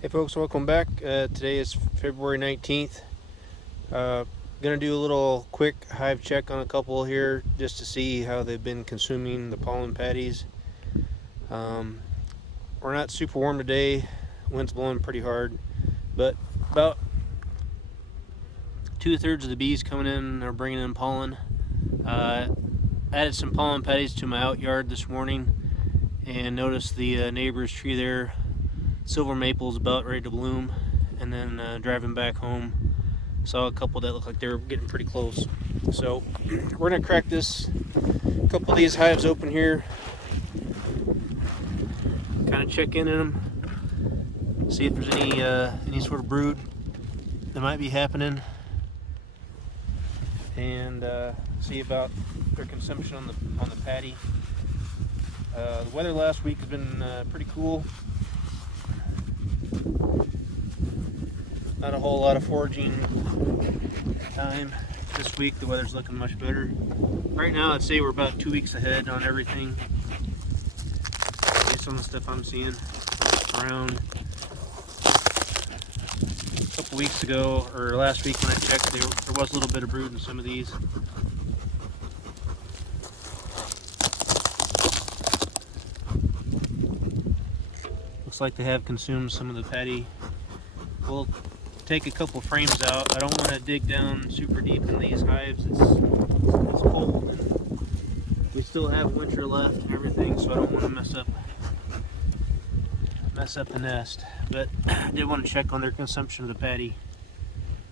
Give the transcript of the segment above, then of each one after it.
Hey folks, welcome back. Today is February 19th. Gonna do a little quick hive check on a couple here just to see how they've been consuming the pollen patties. We're not super warm today, wind's blowing pretty hard, but about 2/3 of the bees coming in are bringing in pollen. Added some pollen patties to my out yard this morning and noticed the neighbor's tree there, silver maple's about ready to bloom. And then driving back home, saw a couple that looked like they were getting pretty close. So we're gonna crack a couple of these hives open here, kind of check in them, see if there's any sort of brood that might be happening, and see about their consumption on the patty. The weather last week has been pretty cool. Not a whole lot of foraging time this week. The weather's looking much better. Right now, I'd say we're about 2 weeks ahead on everything, based on the stuff I'm seeing around. A couple weeks ago, or last week when I checked, there was a little bit of brood in some of these. Looks like they have consumed some of the patty. We'll take a couple frames out. I don't want to dig down super deep in these hives. It's cold and we still have winter left and everything, so I don't want to mess up the nest. But I did want to check on their consumption of the patty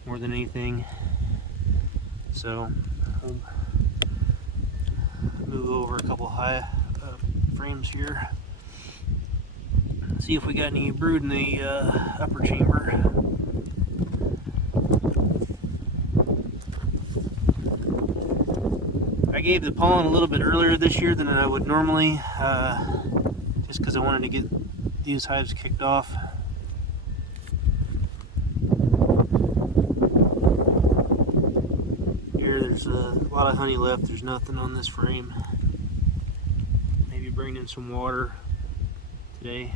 more than anything. So I'll move over a couple frames here. See if we got any brood in the upper chamber. I gave the pollen a little bit earlier this year than I would normally, just because I wanted to get these hives kicked off. Here there's a lot of honey left. There's nothing on this frame. Maybe bring in some water today.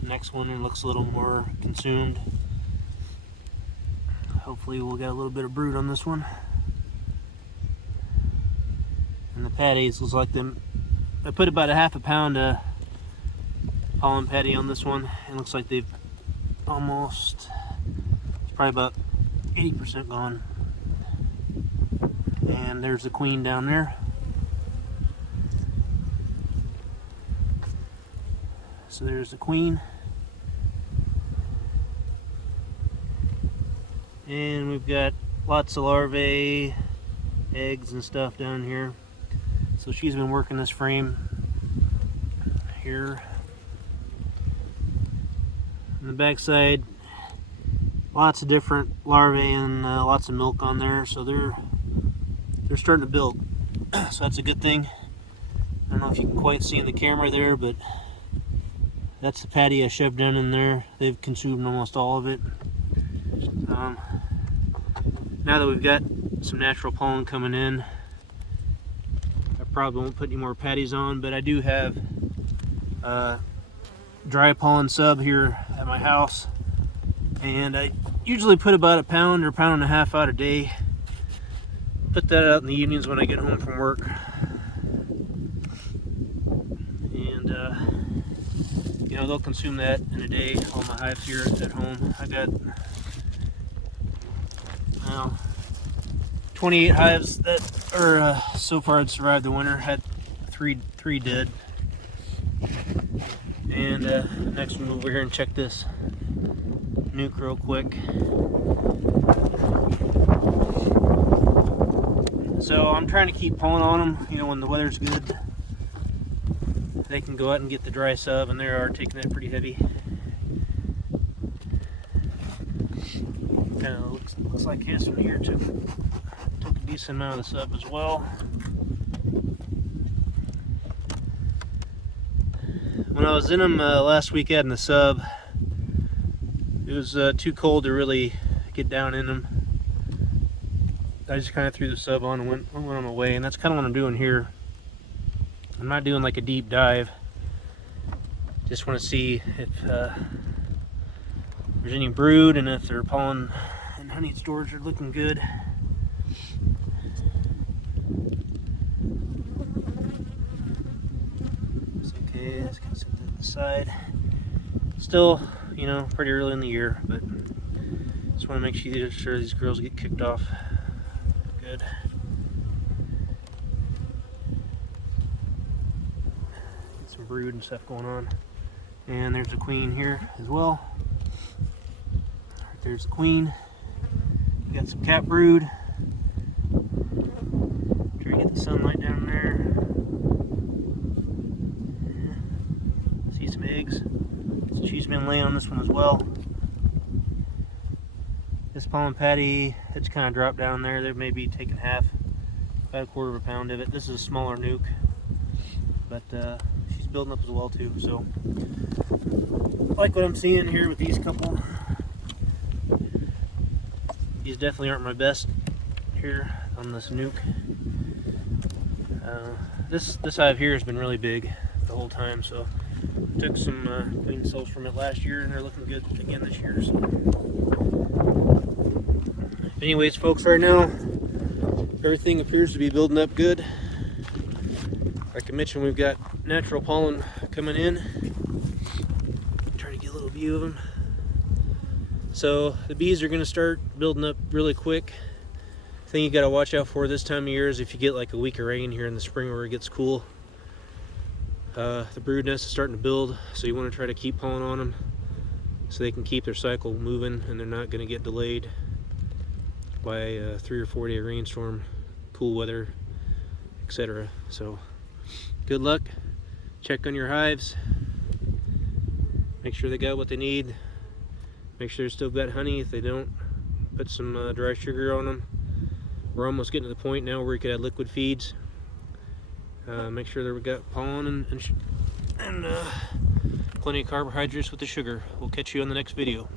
Next one, it looks a little more consumed. Hopefully we'll get a little bit of brood on this one. And the patties looks like them. I put about a half a pound of pollen patty on this one. It looks like they've almost, it's probably about 80% gone. And there's the queen down there. So there's the queen. And we've got lots of larvae, eggs and stuff down here. So she's been working this frame here. On the back side, lots of different larvae and lots of milk on there. So they're starting to build. So that's a good thing. I don't know if you can quite see in the camera there, but that's the patty I shoved down in there. They've consumed almost all of it. Now that we've got some natural pollen coming in, I probably won't put any more patties on, but I do have dry pollen sub here at my house, and I usually put about a pound or pound and a half out a day. Put that out in the evenings when I get home from work. And you know, they'll consume that in a day. All my hives here at home. I got 28 hives that are so far had survived the winter. Had three dead. And next we'll move over here and check this nuke real quick. So I'm trying to keep pollen on them. You know, when the weather's good, they can go out and get the dry sub, and they are taking that pretty heavy. Kind of looks like this one here took a decent amount of the sub as well. When I was in them last week adding the sub, it was too cold to really get down in them. I just kind of threw the sub on and went on my way, and that's kind of what I'm doing here. I'm not doing like a deep dive. Just want to see if there's any brood and if their pollen and honey storage are looking good. It's okay, let's set that to the side. Still, you know, pretty early in the year, but just want to make sure these girls get kicked off good. Get some brood and stuff going on. And there's a queen here as well. Right there's the queen. We got some cat brood. Try to get the sunlight down there. Yeah. See some eggs. So she's been laying on this one as well. This pollen patty, it's kind of dropped down there. They may be taking half, about 1/4 of a pound of it. This is a smaller nuke, but she's building up as well too. So, like what I'm seeing here with these couple. These definitely aren't my best here on this nuke. This hive here has been really big the whole time, so took some queen cells from it last year, and they're looking good again this year. So. Anyways, folks, right now everything appears to be building up good. Like I mentioned, we've got natural pollen coming in. Try to get a little view of them. So the bees are going to start building up really quick. The thing you got to watch out for this time of year is if you get like a week of rain here in the spring where it gets cool. The brood nest is starting to build, so you want to try to keep pollen on them so they can keep their cycle moving and they're not going to get delayed by a 3 or 4 day rainstorm, cool weather, etc. So good luck. Check on your hives. Make sure they got what they need. Make sure they still got honey. If they don't, put some dry sugar on them. We're almost getting to the point now where we could add liquid feeds. Make sure that we got pollen and plenty of carbohydrates with the sugar. We'll catch you on the next video.